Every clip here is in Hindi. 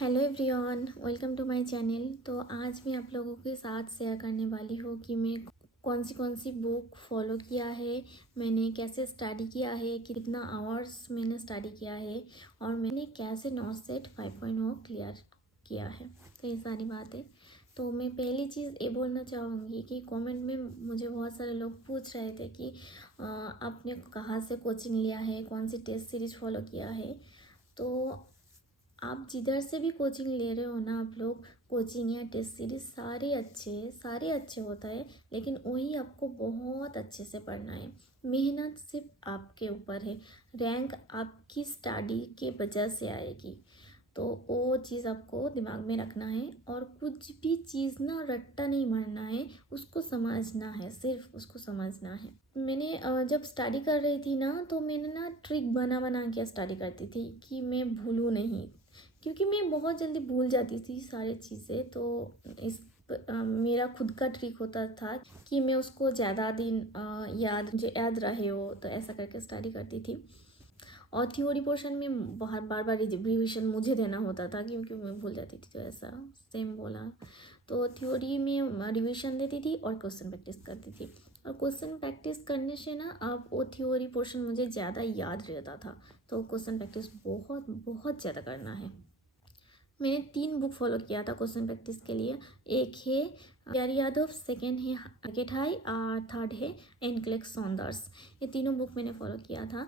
Hello everyone, welcome to my channel. तो आज मैं आप लोगों के साथ शेयर करने वाली हूँ कि मैं कौन सी बुक फॉलो किया है, मैंने कैसे स्टडी किया है, कितना आवर्स मैंने स्टडी किया है और मैंने कैसे नॉट सेट 5.0 क्लियर किया है। तो ये सारी बातें। तो मैं पहली चीज़ ये बोलना चाहूँगी कि कमेंट में मुझे बहुत सारे लोग पूछ रहे थे कि आपने कहाँ से कोचिंग लिया है, कौन सी टेस्ट सीरीज फॉलो किया है। तो आप जिधर से भी कोचिंग ले रहे हो ना, आप लोग कोचिंग या टेस्ट सीरीज सारे अच्छे होता है, लेकिन वही आपको बहुत अच्छे से पढ़ना है। मेहनत सिर्फ आपके ऊपर है, रैंक आपकी स्टडी के वजह से आएगी। तो वो चीज़ आपको दिमाग में रखना है और कुछ भी चीज़ ना रट्टा नहीं मारना है, उसको समझना है, सिर्फ उसको समझना है। मैंने जब स्टडी कर रही थी ना, तो मैंने ना ट्रिक बना बना के स्टडी करती थी कि मैं भूलूँ नहीं, क्योंकि मैं बहुत जल्दी भूल जाती थी सारी चीज़ें। तो मेरा खुद का ट्रिक होता था कि मैं उसको ज़्यादा दिन मुझे याद रहे हो, तो ऐसा करके स्टडी करती थी। और थ्योरी पोर्शन में बार बार बार रिविजन मुझे देना होता था, क्योंकि मैं भूल जाती थी, तो ऐसा सेम बोला। तो थ्योरी में रिविजन देती थी और क्वेश्चन प्रैक्टिस करती थी। और क्वेश्चन प्रैक्टिस करने से ना अब वो थ्योरी पोर्शन मुझे ज़्यादा याद रहता था। तो क्वेश्चन प्रैक्टिस बहुत बहुत ज़्यादा करना है। मैंने 3 बुक फॉलो किया था क्वेश्चन प्रैक्टिस के लिए। एक है प्यारी यादव, सेकेंड है मार्केट हाई और थर्ड है एनक्लेक्स सॉन्डर्स। ये तीनों बुक मैंने फॉलो किया था।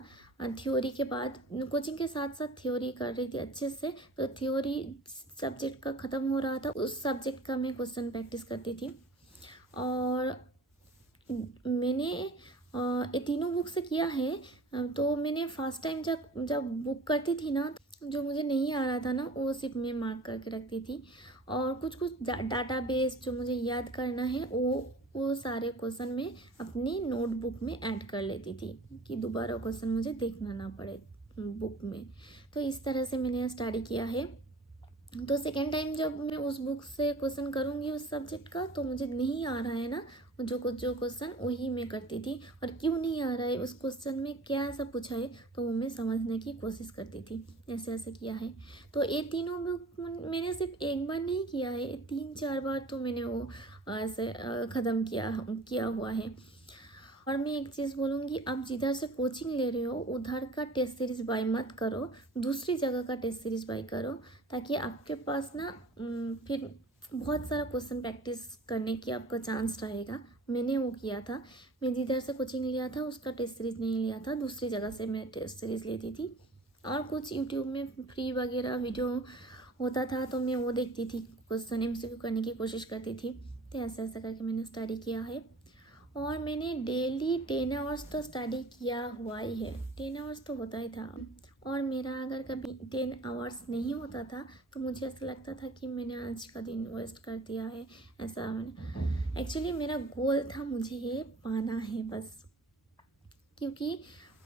थ्योरी के बाद कोचिंग के साथ साथ थ्योरी कर रही थी अच्छे से। तो थ्योरी सब्जेक्ट का ख़त्म हो रहा था, उस सब्जेक्ट का मैं क्वेश्चन प्रैक्टिस करती थी। और मैंने ये तीनों बुक से किया है। तो मैंने फर्स्ट टाइम जब जब बुक करती थी ना, जो मुझे नहीं आ रहा था ना, वो सिर्फ मैं मार्क करके रखती थी। और कुछ कुछ डाटा बेस जो मुझे याद करना है, वो सारे क्वेश्चन में अपनी नोटबुक में ऐड कर लेती थी कि दोबारा क्वेश्चन मुझे देखना ना पड़े बुक में। तो इस तरह से मैंने स्टडी किया है। तो सेकेंड टाइम जब मैं उस बुक से क्वेश्चन करूँगी उस सब्जेक्ट का, तो मुझे नहीं आ रहा है ना जो क्वेश्चन, वही मैं करती थी। और क्यों नहीं आ रहा है, उस क्वेश्चन में क्या ऐसा पूछा है, तो वो मैं समझने की कोशिश करती थी। ऐसे ऐसे किया है। तो ये तीनों बुक मैंने सिर्फ एक बार नहीं किया है, 3-4 बार तो मैंने वो ऐसे ख़त्म किया हुआ है। और मैं एक चीज़ बोलूँगी, आप जिधर से कोचिंग ले रहे हो उधर का टेस्ट सीरीज बाय मत करो, दूसरी जगह का टेस्ट सीरीज बाय करो, ताकि आपके पास ना फिर बहुत सारा क्वेश्चन प्रैक्टिस करने की आपका चांस रहेगा। मैंने वो किया था, मैं जिधर से कोचिंग लिया था उसका टेस्ट सीरीज नहीं लिया था, दूसरी जगह से मैं टेस्ट सीरीज लेती थी। और कुछ यूट्यूब में फ्री वगैरह वीडियो होता था, तो मैं वो देखती थी, क्वेश्चन एमसीक्यू करने की कोशिश करती थी। तो ऐसा ऐसा करके मैंने स्टडी किया है। और मैंने डेली 10 आवर्स तो स्टडी किया हुआ ही है, 10 आवर्स तो होता ही था। और मेरा अगर कभी 10 आवर्स नहीं होता था, तो मुझे ऐसा लगता था कि मैंने आज का दिन वेस्ट कर दिया है। ऐसा मैंने एक्चुअली मेरा गोल था, मुझे ये पाना है बस। क्योंकि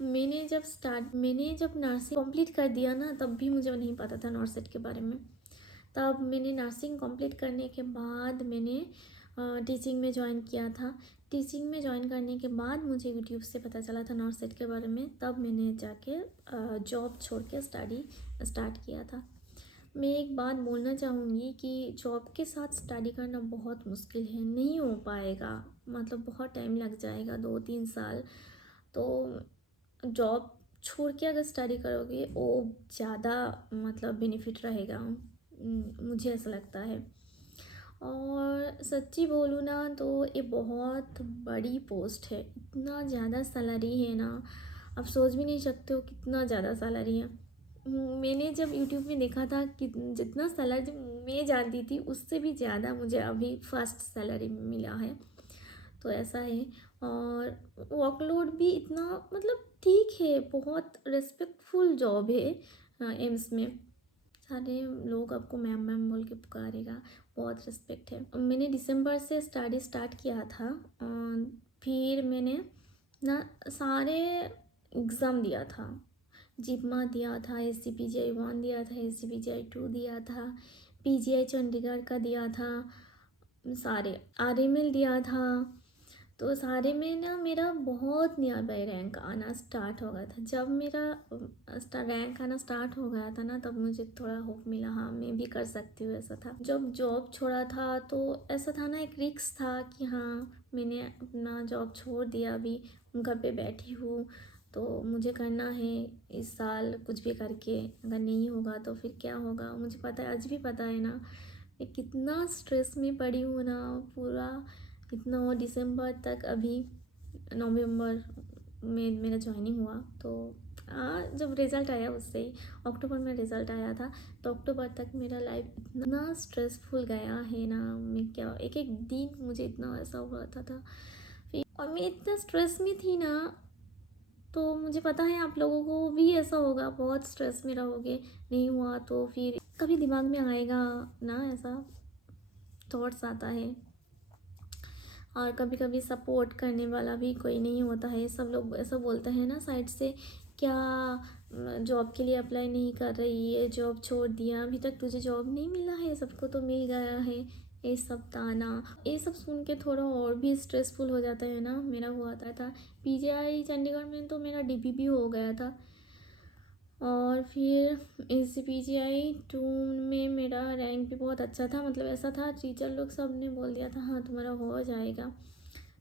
मैंने जब नर्सिंग कंप्लीट कर दिया ना, तब भी मुझे नहीं पता था नॉर्सेट के बारे में। तब मैंने नर्सिंग कंप्लीट करने के बाद मैंने टीचिंग में ज्वाइन किया था। टीचिंग में ज्वाइन करने के बाद मुझे यूट्यूब से पता चला था नॉर्सेट के बारे में, तब मैंने जाके जॉब छोड़ के स्टडी स्टार्ट किया था। मैं एक बात बोलना चाहूँगी कि जॉब के साथ स्टडी करना बहुत मुश्किल है, नहीं हो पाएगा, मतलब बहुत टाइम लग जाएगा, 2-3 साल। तो जॉब छोड़ के अगर स्टडी करोगे वो ज़्यादा मतलब बेनिफिट रहेगा, मुझे ऐसा लगता है। और सच्ची बोलूँ ना, तो ये बहुत बड़ी पोस्ट है, इतना ज़्यादा सैलरी है ना, आप सोच भी नहीं सकते हो कितना ज़्यादा सैलरी है। मैंने जब यूट्यूब में देखा था कि जितना सैलरी मैं जानती थी उससे भी ज़्यादा मुझे अभी फर्स्ट सैलरी मिला है। तो ऐसा है। और वर्कलोड भी इतना मतलब ठीक है, बहुत रिस्पेक्टफुल जॉब है एम्स में। सारे लोग आपको मैम मैम बोल के पुकारेगा, बहुत रिस्पेक्ट है। मैंने दिसंबर से स्टडी स्टार्ट किया था। फिर मैंने ना सारे एग्ज़ाम दिया था, जिप्मा दिया था, SCPGI 1 दिया था, SCPGI 2 दिया था, PGI चंडीगढ़ का दिया था, सारे RML दिया था। तो सारे में ना मेरा बहुत नियर बाई रैंक आना स्टार्ट हो गया था। जब मेरा रैंक आना स्टार्ट हो गया था ना, तब मुझे थोड़ा होप मिला, हाँ मैं भी कर सकती हूँ। ऐसा था जब जॉब छोड़ा था, तो ऐसा था ना, एक रिस्क था कि हाँ मैंने अपना जॉब छोड़ दिया, अभी घर पे बैठी हूँ तो मुझे करना है इस साल कुछ भी करके। अगर नहीं होगा तो फिर क्या होगा, मुझे पता है, आज भी पता है ना मैं कितना स्ट्रेस में पड़ी हूँ ना पूरा। इतना दिसंबर तक, अभी नवंबर में मेरा ज्वाइनिंग हुआ, तो जब रिज़ल्ट आया उससे ही अक्टूबर में रिज़ल्ट आया था, तो अक्टूबर तक मेरा लाइफ इतना स्ट्रेसफुल गया है ना, मैं क्या, एक एक दिन मुझे इतना ऐसा हुआ था फिर, और मैं इतना स्ट्रेस में थी ना, तो मुझे पता है आप लोगों को भी ऐसा होगा, बहुत स्ट्रेस में रहोगे, नहीं हुआ तो फिर कभी दिमाग में आएगा ना, ऐसा थॉट्स आता है। और कभी कभी सपोर्ट करने वाला भी कोई नहीं होता है, सब लोग ऐसा बोलते हैं ना साइड से, क्या जॉब के लिए अप्लाई नहीं कर रही है, जॉब छोड़ दिया, अभी तक तुझे जॉब नहीं मिला है, सबको तो मिल गया है, ये सब ताना, ये सब सुन के थोड़ा और भी स्ट्रेसफुल हो जाता है ना। मेरा हुआ था पीजीआई चंडीगढ़ में, तो मेरा डीपी भी हो गया था, और फिर इस पीजीआई 2 में मेरा रैंक भी बहुत अच्छा था, मतलब ऐसा था टीचर लोग सब ने बोल दिया था हाँ तुम्हारा हो जाएगा।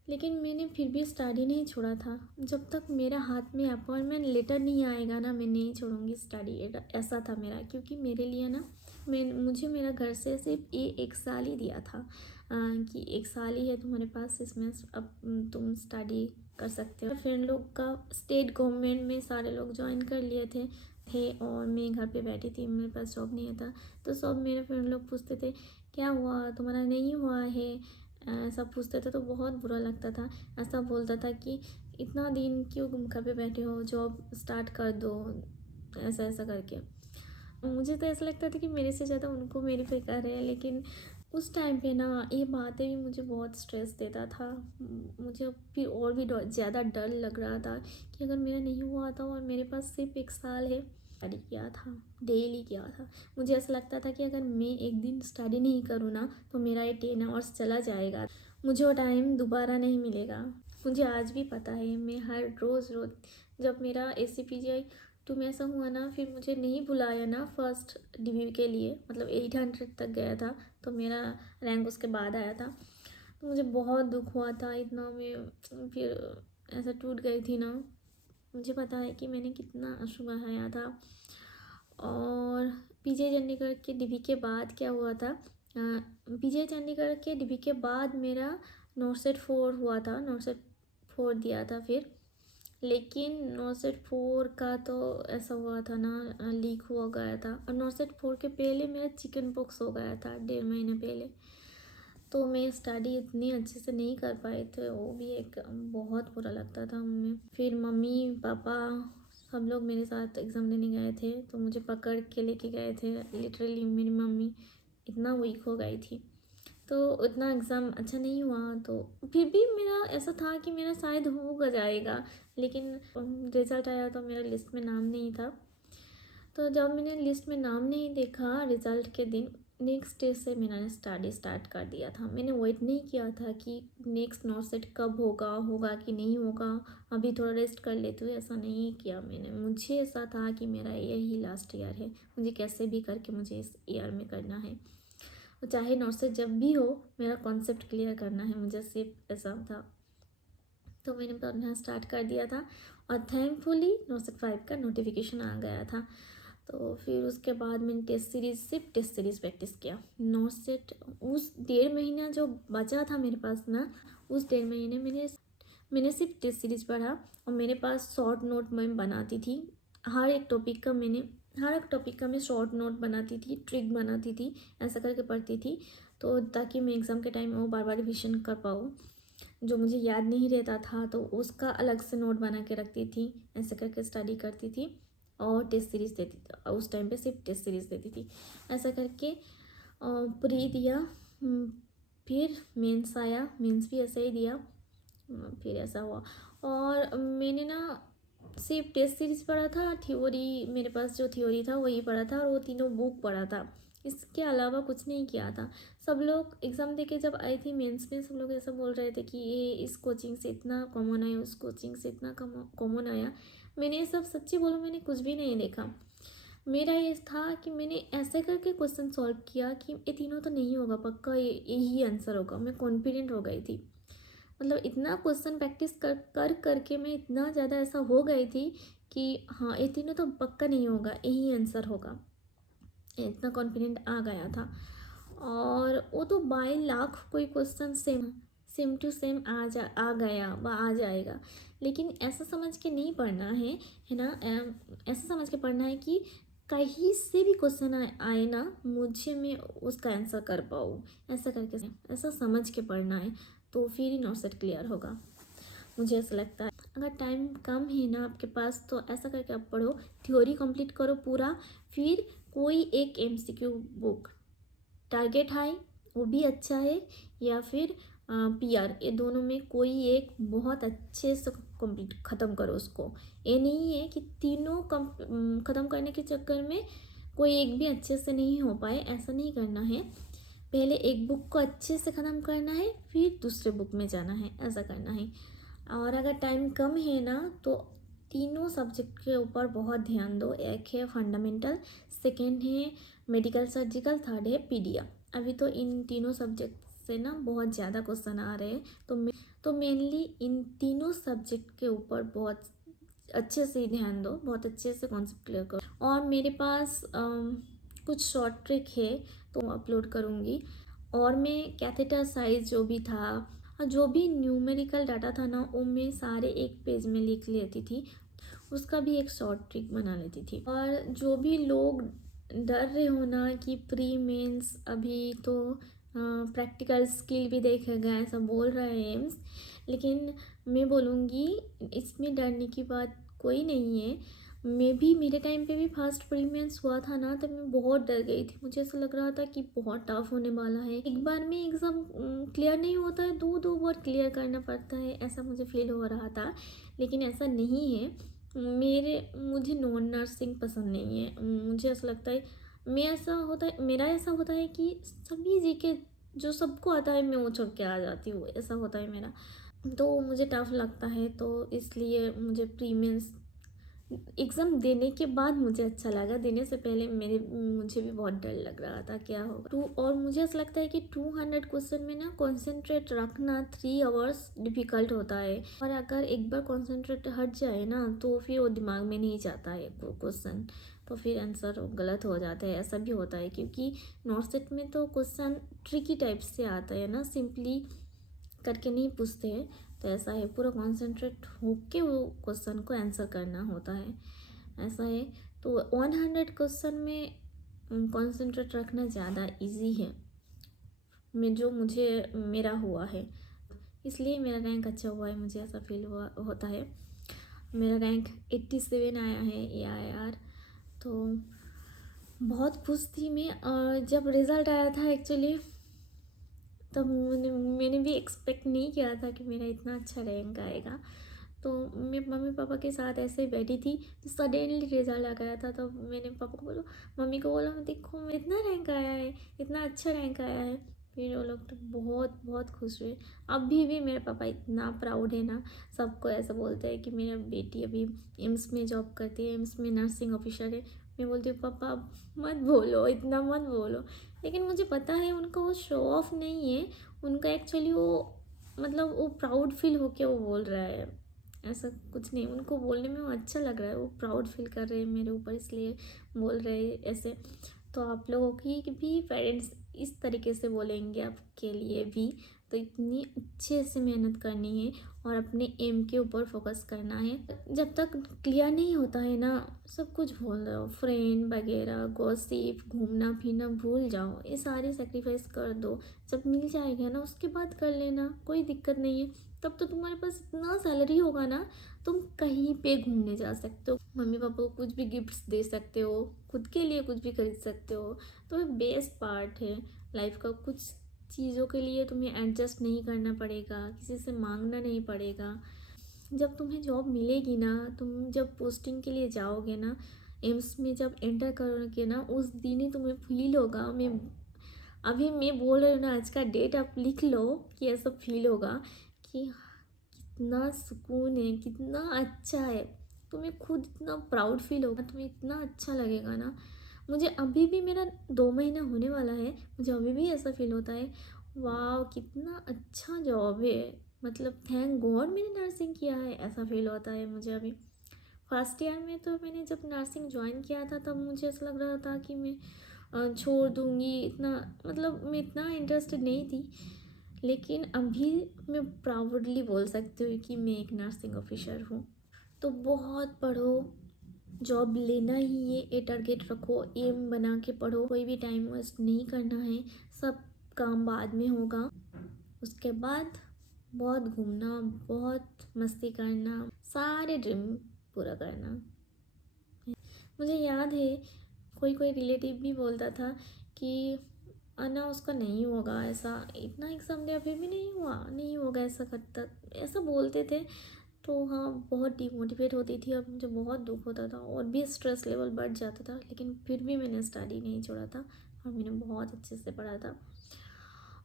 लेकिन मैंने फिर भी स्टडी नहीं छोड़ा था, जब तक मेरा हाथ में अपॉइंटमेंट लेटर नहीं आएगा ना मैं नहीं छोड़ूंगी स्टडी, ऐसा था मेरा। क्योंकि मेरे लिए ना, मुझे मेरा घर से सिर्फ ये 1 साल ही दिया था, कि 1 साल ही है तुम्हारे पास, इसमें अब तुम स्टडी कर सकते हो। फ्रेंड लोग का स्टेट गवर्नमेंट में सारे लोग ज्वाइन कर लिए थे और मैं घर पे बैठी थी, मेरे पास जॉब नहीं था। तो सब मेरे फ्रेंड लोग पूछते थे क्या हुआ तुम्हारा, नहीं हुआ है, ऐसा पूछते थे, तो बहुत बुरा लगता था। ऐसा बोलता था कि इतना दिन क्यों तुम घर पे बैठे हो, जॉब स्टार्ट कर दो, ऐसा ऐसा करके। मुझे तो ऐसा लगता था कि मेरे से ज़्यादा उनको मेरी फिक्र है, लेकिन उस टाइम पे ना ये बातें भी मुझे बहुत स्ट्रेस देता था। मुझे फिर और भी ज़्यादा डर लग रहा था कि अगर मेरा नहीं हुआ था और मेरे पास सिर्फ 1 साल है। स्टडी किया था, डेली किया था। मुझे ऐसा लगता था कि अगर मैं एक दिन स्टडी नहीं करूँ ना, तो मेरा ये 10 आवर्स चला जाएगा, मुझे वो टाइम दोबारा नहीं मिलेगा। मुझे आज भी पता है, मैं हर रोज़ जब मेरा ACPGI 2 में ऐसा हुआ ना, फिर मुझे नहीं बुलाया ना फर्स्ट डिवी के लिए, मतलब 800 तक गया था, तो मेरा रैंक उसके बाद आया था, तो मुझे बहुत दुख हुआ था। इतना मैं फिर ऐसा टूट गई थी ना, मुझे पता है कि मैंने कितना आंसू बहाया था। और पीजे चंडीगढ़ के डिवी के बाद क्या हुआ था, पीजे चंडीगढ़ के डिवी के बाद मेरा नॉर्सेट 4 हुआ था, नॉर्सेट 4 दिया था फिर। लेकिन नॉर्सेट 4 का तो ऐसा हुआ था ना, लीक हो गया था, और नॉर्सेट 4 के पहले मेरा चिकन पॉक्स हो गया था 1.5 महीने पहले, तो मैं स्टडी इतनी अच्छे से नहीं कर पाए थे, वो भी एक बहुत बुरा लगता था हमें। फिर मम्मी पापा सब लोग मेरे साथ एग्ज़ाम देने गए थे, तो मुझे पकड़ के लेके गए थे, लिटरली मेरी मम्मी इतना वीक हो गई थी, तो उतना एग्ज़ाम अच्छा नहीं हुआ। तो फिर भी मेरा ऐसा था कि मेरा शायद हो जाएगा, लेकिन रिज़ल्ट आया तो मेरा लिस्ट में नाम नहीं था। तो जब मैंने लिस्ट में नाम नहीं देखा रिज़ल्ट के दिन, नेक्स्ट डे से मैंने स्टडी स्टार्ट कर दिया था। मैंने वेट नहीं किया था कि नेक्स्ट नॉट कब होगा कि नहीं होगा, अभी थोड़ा रेस्ट कर लेती हूँ, ऐसा नहीं किया मैंने। मुझे ऐसा था कि मेरा यही लास्ट ईयर है, मुझे कैसे भी करके मुझे इस ईयर में करना है, और चाहे नॉट जब भी हो मेरा कॉन्सेप्ट क्लियर करना है, मुझे सिर्फ ऐसा था। तो मैंने पढ़ना स्टार्ट कर दिया था, और थैंकफुली नॉट 5 का नोटिफिकेशन आ गया था। तो फिर उसके बाद मैंने सिर्फ टेस्ट सीरीज़ प्रैक्टिस किया। नोट सेट उस 1.5 महीना जो बचा था मेरे पास ना, उस 1.5 महीने मैंने सिर्फ टेस्ट सीरीज़ पढ़ा, और मेरे पास शॉर्ट नोट मैं बनाती थी, हर एक टॉपिक का मैं शॉर्ट नोट बनाती थी, ट्रिक बनाती थी, ऐसा करके पढ़ती थी, तो ताकि मैं एग्ज़ाम के टाइम वो बार बार रिविजन कर पाऊँ। जो मुझे याद नहीं रहता था तो उसका अलग से नोट बना के रखती थी, ऐसे करके स्टडी करती थी, और टेस्ट सीरीज़ देती थी, उस टाइम पे सिर्फ टेस्ट सीरीज़ देती थी, ऐसा करके प्री दिया। फिर मेंस आया, मेंस भी ऐसा ही दिया। फिर ऐसा हुआ, और मैंने ना सिर्फ टेस्ट सीरीज पढ़ा था, थ्योरी मेरे पास जो थ्योरी था वही पढ़ा था और वो तीनों बुक पढ़ा था। इसके अलावा कुछ नहीं किया था। सब लोग एग्ज़ाम देके जब आई थी मेंस में, सब लोग ऐसा बोल रहे थे कि ये इस कोचिंग से इतना कॉमन आया, उस कोचिंग से इतना कॉमन आया। मैंने ये सब सच्ची बोलूँ, मैंने कुछ भी नहीं देखा। मेरा ये था कि मैंने ऐसे करके क्वेश्चन सॉल्व किया कि ये तीनों तो नहीं होगा, पक्का यही आंसर होगा। मैं कॉन्फिडेंट हो गई थी। मतलब इतना क्वेश्चन प्रैक्टिस कर करके मैं इतना ज़्यादा ऐसा हो गई थी कि हाँ, ये तीनों तो पक्का नहीं होगा, यही आंसर होगा। इतना कॉन्फिडेंट आ गया था। और वो तो बाई लाख कोई question same same to same आ गया व आ जाएगा। लेकिन ऐसा समझ के नहीं पढ़ना है ना। ऐसा समझ के पढ़ना है कि कहीं से भी क्वेश्चन आए ना, मुझे मैं उसका आंसर कर पाऊँ। ऐसा करके ऐसा समझ के पढ़ना है, तो फिर ही नॉट सेट क्लियर होगा, मुझे ऐसा लगता है। अगर टाइम कम है ना आपके पास, तो ऐसा करके आप पढ़ो, थ्योरी कंप्लीट करो पूरा, फिर कोई एक एमसीक्यू बुक, टारगेट हाई वो भी अच्छा है, या फिर पीआर, ये दोनों में कोई एक बहुत अच्छे से कंप्लीट ख़त्म करो उसको। ये नहीं है कि तीनों ख़त्म करने के चक्कर में कोई एक भी अच्छे से नहीं हो पाए, ऐसा नहीं करना है। पहले एक बुक को अच्छे से ख़त्म करना है, फिर दूसरे बुक में जाना है, ऐसा करना है। और अगर टाइम कम है ना, तो तीनों सब्जेक्ट के ऊपर बहुत ध्यान दो। एक है फंडामेंटल, सेकेंड है मेडिकल सर्जिकल, थर्ड है पीडिया। अभी तो इन तीनों सब्जेक्ट से ना बहुत ज़्यादा क्वेश्चन आ रहे हैं, तो मेनली इन तीनों सब्जेक्ट के ऊपर बहुत अच्छे से ध्यान दो, बहुत अच्छे से कॉन्सेप्ट क्लियर करो। और मेरे पास कुछ शॉर्ट ट्रिक है, तो अपलोड करूँगी। और मैं कैथेटर साइज जो भी था और जो भी न्यूमेरिकल डाटा था ना, वो मैं सारे एक पेज में लिख लेती थी, उसका भी एक शॉर्ट ट्रिक बना लेती थी। और जो भी लोग डर रहे हो ना कि प्री मेंस अभी तो प्रैक्टिकल स्किल भी देखेगा, ऐसा बोल रहा है एम्स, लेकिन मैं बोलूँगी इसमें डरने की बात कोई नहीं है। मैं भी, मेरे टाइम पे भी फर्स्ट प्री मेंस हुआ था ना, तब मैं बहुत डर गई थी। मुझे ऐसा लग रहा था कि बहुत टफ होने वाला है, एक बार में एग्ज़ाम क्लियर नहीं होता है, दो दो बार क्लियर करना पड़ता है, ऐसा मुझे फील हो रहा था। लेकिन ऐसा नहीं है। मुझे नॉन नर्सिंग पसंद नहीं है। मुझे ऐसा लगता है, मेरा ऐसा होता है कि सभी जीके जो सबको आता है मैं वो छोड़ के आ जाती हूँ, ऐसा होता है मेरा। तो मुझे टफ लगता है, तो इसलिए मुझे प्री मेंस एग्ज़ाम देने के बाद मुझे अच्छा लगा। देने से पहले मुझे भी बहुत डर लग रहा था क्या होगा। और मुझे ऐसा लगता है कि 200 क्वेश्चन में ना कॉन्सेंट्रेट रखना 3 आवर्स डिफ़िकल्ट होता है। और अगर एक बार कॉन्सेंट्रेट हट जाए ना, तो फिर वो दिमाग में नहीं जाता है वो क्वेश्चन, तो फिर आंसर गलत हो जाता है। ऐसा भी होता है क्योंकि नॉट सेट में तो क्वेश्चन ट्रिकी टाइप से आता है ना, सिंपली करके नहीं पूछते हैं। तो ऐसा है, पूरा कॉन्सेंट्रेट होके वो क्वेश्चन को आंसर करना होता है, ऐसा है। तो 100 क्वेश्चन में कॉन्सेंट्रेट रखना ज़्यादा इजी है, मुझे मेरा हुआ है, इसलिए मेरा रैंक अच्छा हुआ है, मुझे ऐसा फील होता है। मेरा रैंक 87 आया है AIR, तो बहुत खुश थी मैं। और जब रिज़ल्ट आया था एक्चुअली, तब मैंने भी एक्सपेक्ट नहीं किया था कि मेरा इतना अच्छा रैंक आएगा। तो मैं मम्मी पापा के साथ ऐसे ही बैठी थी, तो सडनली रिजल्ट आ गया था। तो मैंने पापा को बोला, मम्मी को बोला, देखो मेरा इतना रैंक आया है, इतना अच्छा रैंक आया है। फिर वो लोग तो बहुत बहुत खुश हुए। अभी भी मेरे पापा इतना प्राउड है ना, सबको ऐसा बोलते हैं कि मेरा बेटी अभी एम्स में जॉब करती है, एम्स में नर्सिंग ऑफिसर है। मैं बोलती हूँ, पापा मत बोलो, इतना मत बोलो। लेकिन मुझे पता है उनका वो शो ऑफ नहीं है, उनका एक्चुअली वो, मतलब वो प्राउड फील होके वो बोल रहा है, ऐसा कुछ नहीं। उनको बोलने में वो अच्छा लग रहा है, वो प्राउड फील कर रहे हैं मेरे ऊपर, इसलिए बोल रहे हैं ऐसे। तो आप लोगों की भी पेरेंट्स इस तरीके से बोलेंगे आपके लिए भी। तो इतनी अच्छे से मेहनत करनी है और अपने एम के ऊपर फोकस करना है। जब तक क्लियर नहीं होता है ना, सब कुछ भूल दो, फ्रेंड वगैरह, गॉसिप, घूमना फिरना भूल जाओ, ये सारे सेक्रीफाइस कर दो। जब मिल जाएगा ना, उसके बाद कर लेना, कोई दिक्कत नहीं है। तब तो तुम्हारे पास इतना सैलरी होगा ना, तुम कहीं पे घूमने जा सकते हो, मम्मी पापा को कुछ भी गिफ्ट्स दे सकते हो, खुद के लिए कुछ भी खरीद सकते हो। तो ये बेस्ट पार्ट है लाइफ का। कुछ चीज़ों के लिए तुम्हें एडजस्ट नहीं करना पड़ेगा, किसी से मांगना नहीं पड़ेगा। जब तुम्हें जॉब मिलेगी ना, तुम जब पोस्टिंग के लिए जाओगे ना, एम्स में जब एंटर करोगे ना, उस दिन ही तुम्हें फील होगा। मैं बोल रही हूँ ना, आज का डेट आप लिख लो कि ऐसा फील होगा कि कितना सुकून है, कितना अच्छा है। तुम्हें खुद इतना प्राउड फील होगा, तुम्हें इतना अच्छा लगेगा ना। मुझे अभी भी, मेरा 2 महीना होने वाला है, मुझे अभी भी ऐसा फील होता है, वाह कितना अच्छा जॉब है, मतलब थैंक गॉड मैंने नर्सिंग किया है, ऐसा फील होता है मुझे अभी। फर्स्ट ईयर में तो मैंने जब नर्सिंग ज्वाइन किया था तब मुझे ऐसा लग रहा था कि मैं छोड़ दूँगी, इतना मतलब मैं इतना इंटरेस्टेड नहीं थी। लेकिन अभी मैं प्राउडली बोल सकती हूँ कि मैं एक नर्सिंग ऑफिसर हूँ। तो बहुत पढ़ो, जॉब लेना ही है, ये टारगेट रखो, एम बना के पढ़ो, कोई भी टाइम वेस्ट नहीं करना है। सब काम बाद में होगा, उसके बाद बहुत घूमना, बहुत मस्ती करना, सारे ड्रीम पूरा करना। मुझे याद है कोई कोई रिलेटिव भी बोलता था कि अन्ना उसका नहीं होगा, ऐसा इतना एग्ज़ाम दिया फिर भी नहीं हुआ, नहीं होगा, ऐसा करता, ऐसा बोलते थे। तो हाँ, बहुत डिमोटिवेट होती थी और मुझे बहुत दुख होता था और भी स्ट्रेस लेवल बढ़ जाता था। लेकिन फिर भी मैंने स्टडी नहीं छोड़ा था और मैंने बहुत अच्छे से पढ़ा था।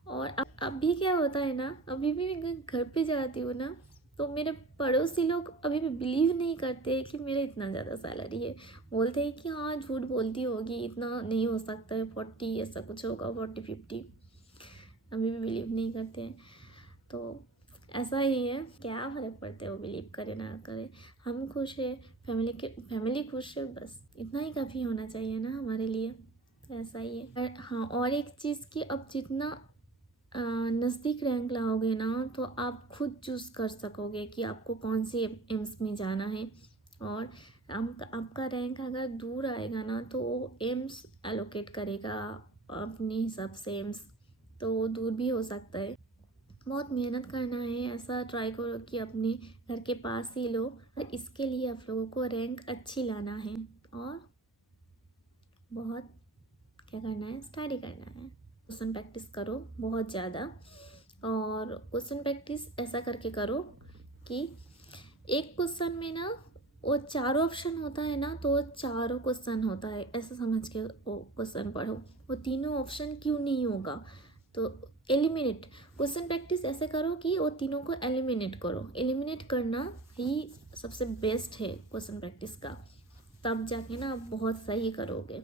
और अब अभी क्या होता है ना, अभी भी मैं घर पे जाती हूँ ना, तो मेरे पड़ोसी लोग अभी भी बिलीव नहीं करते कि मेरा इतना ज़्यादा सैलरी है। बोलते हैं कि हाँ झूठ बोलती होगी, इतना नहीं हो सकता है, 40 ऐसा कुछ होगा, 40-50। अभी भी बिलीव नहीं करते हैं। तो ऐसा ही है, क्या फ़र्क पड़ता है वो बिलीव करे ना करे। हम खुश है, फैमिली खुश है, बस इतना ही काफ़ी होना चाहिए ना हमारे लिए। तो ऐसा ही है। और हाँ, और एक चीज़ कि अब जितना नज़दीक रैंक लाओगे ना, तो आप खुद चूज़ कर सकोगे कि आपको कौन सी एम्स में जाना है। और आपका रैंक अगर दूर आएगा ना, तो वो एम्स एलोकेट करेगा अपने हिसाब से एम्स, तो वो दूर भी हो सकता है। बहुत मेहनत करना है, ऐसा ट्राई करो कि अपने घर के पास ही लो। और इसके लिए आप लोगों को रैंक अच्छी लाना है और बहुत क्या करना है, स्टडी करना है, क्वेश्चन प्रैक्टिस करो बहुत ज़्यादा। और क्वेश्चन प्रैक्टिस ऐसा करके करो कि एक क्वेश्चन में ना वो चारों ऑप्शन होता है ना, तो वो चारों क्वेश्चन होता है ऐसा समझ के वो क्वेश्चन पढ़ो। वो तीनों ऑप्शन क्यों नहीं होगा, तो एलिमिनेट, क्वेश्चन प्रैक्टिस ऐसे करो कि वो तीनों को एलिमिनेट करो। एलिमिनेट करना ही सबसे बेस्ट है क्वेश्चन प्रैक्टिस का, तब जाके ना आप बहुत सही करोगे।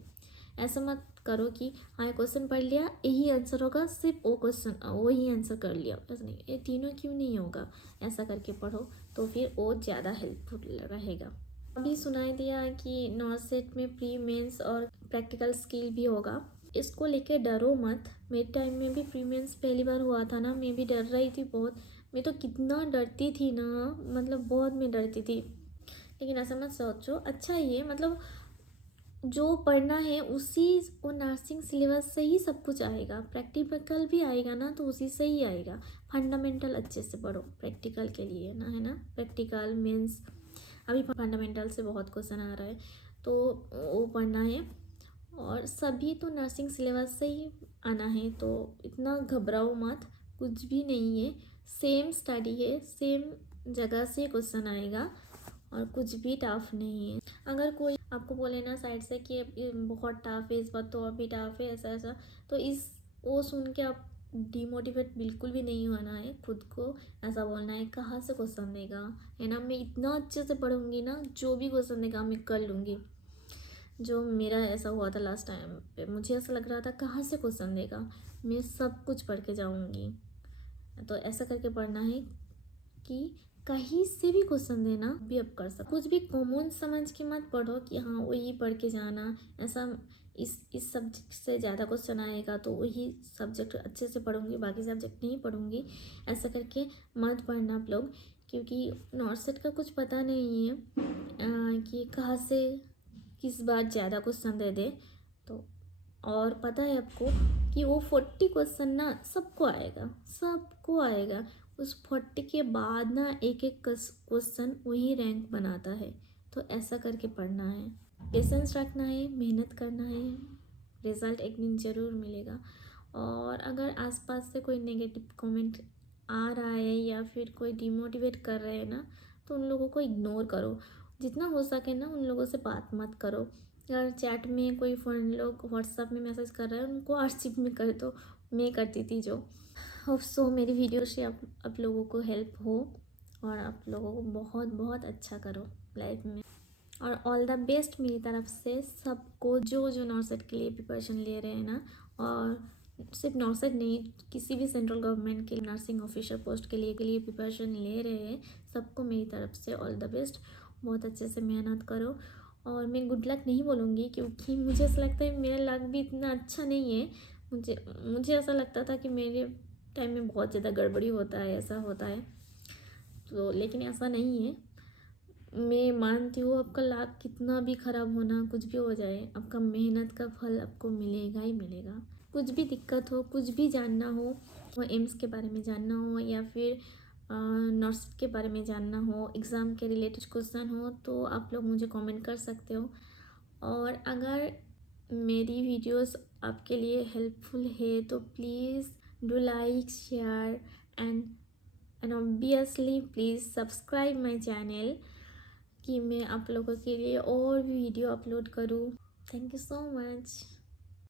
ऐसा मत करो कि हाँ क्वेश्चन पढ़ लिया, यही आंसर होगा, सिर्फ वो क्वेश्चन वही आंसर कर लिया, ऐसा नहीं, ये तीनों क्यों नहीं होगा, ऐसा करके पढ़ो, तो फिर वो ज़्यादा हेल्पफुल रहेगा। अभी सुनाई दिया कि नॉर्थ सेट में प्री मेंस और प्रैक्टिकल स्किल भी होगा, इसको लेके डरो मत। मेरे टाइम में भी प्री मेंस पहली बार हुआ था ना, मैं भी डर रही थी बहुत। मैं तो कितना डरती थी ना, मतलब बहुत मैं डरती थी। लेकिन ऐसा मत सोचो, अच्छा ही है, मतलब जो पढ़ना है उसी, वो नर्सिंग सिलेबस से ही सब कुछ आएगा। प्रैक्टिकल भी आएगा ना, तो उसी से ही आएगा। फंडामेंटल अच्छे से पढ़ो प्रैक्टिकल के लिए ना, है ना। प्रैक्टिकल मीन्स अभी फंडामेंटल से बहुत क्वेश्चन आ रहा है, तो वो पढ़ना है। और सभी तो नर्सिंग सिलेबस से ही आना है, तो इतना घबराओ मत, कुछ भी नहीं है। सेम स्टडी है, सेम जगह से क्वेश्चन आएगा और कुछ भी टफ नहीं है। अगर कोई आपको बोले ना साइड से कि ये बहुत टफ है, इस बार तो अभी टफ है, ऐसा ऐसा, तो इस वो सुन के आप डिमोटिवेट बिल्कुल भी नहीं होना है। खुद को ऐसा बोलना है, कहाँ से क्वेश्चन देगा, है ना, मैं इतना अच्छे से पढ़ूंगी ना, जो भी क्वेश्चन देगा मैं कर लूँगी। जो मेरा ऐसा हुआ था लास्ट टाइम पे, मुझे ऐसा लग रहा था कहाँ से क्वेश्चन देगा, मैं सब कुछ पढ़ के जाऊँगी। तो ऐसा करके पढ़ना है कि कहीं से भी क्वेश्चन देना भी अब कर सकते। कुछ भी कॉमन समझ के मत पढ़ो कि हाँ वही पढ़ के जाना, ऐसा इस सब्जेक्ट से ज़्यादा क्वेश्चन आएगा तो वही सब्जेक्ट अच्छे से पढ़ूंगी, बाकी सब्जेक्ट नहीं पढ़ूंगी, ऐसा करके मत पढ़ना आप लोग। क्योंकि नॉर्थ सेट का कुछ पता नहीं है कि कहाँ से किस बार ज़्यादा क्वेश्चन दे दे। तो और पता है आपको कि वो 40 क्वेश्चन ना सबको आएगा, सबको आएगा। उस 40 के बाद ना एक एक क्वेश्चन वही रैंक बनाता है। तो ऐसा करके पढ़ना है, पेशेंस रखना है, मेहनत करना है, रिज़ल्ट एक दिन ज़रूर मिलेगा। और अगर आसपास से कोई नेगेटिव कमेंट आ रहा है या फिर कोई डिमोटिवेट कर रहे हैं ना, तो उन लोगों को इग्नोर करो। जितना हो सके ना उन लोगों से बात मत करो। अगर चैट में कोई फ्रेंड लोग व्हाट्सएप में मैसेज कर रहे हैं उनको आर्चिव में कर दो। मैं करती थी जो। होप सो मेरी वीडियो से आप लोगों को हेल्प हो और आप लोगों को बहुत बहुत अच्छा करो लाइफ में। और ऑल द बेस्ट मेरी तरफ से सबको जो जो नॉर्सेट के लिए प्रिपरेशन ले रहे हैं ना, और सिर्फ नॉर्सेट नहीं, किसी भी सेंट्रल गवर्नमेंट के नर्सिंग ऑफिसर पोस्ट के लिए प्रिपरेशन ले रहे हैं, सबको मेरी तरफ से ऑल द बेस्ट। बहुत अच्छे से मेहनत करो। और मैं गुड लक नहीं बोलूँगी क्योंकि मुझे ऐसा लगता है मेरा लक भी इतना अच्छा नहीं है। मुझे ऐसा लगता था कि मेरे टाइम में बहुत ज़्यादा गड़बड़ी होता है, ऐसा होता है तो, लेकिन ऐसा नहीं है। मैं मानती हूँ आपका लक कितना भी ख़राब होना, कुछ भी हो जाए, आपका मेहनत का फल आपको मिलेगा ही मिलेगा। कुछ भी दिक्कत हो, कुछ भी जानना हो, वो एम्स के बारे में जानना हो या फिर नर्स के बारे में जानना हो, एग्ज़ाम के रिलेटेड क्वेश्चन हो, तो आप लोग मुझे कमेंट कर सकते हो। और अगर मेरी वीडियोस आपके लिए हेल्पफुल है तो please do like, share and obviously please subscribe my channel कि मैं आप लोगों के लिए और भी वीडियो अपलोड करूँ। Thank you so much.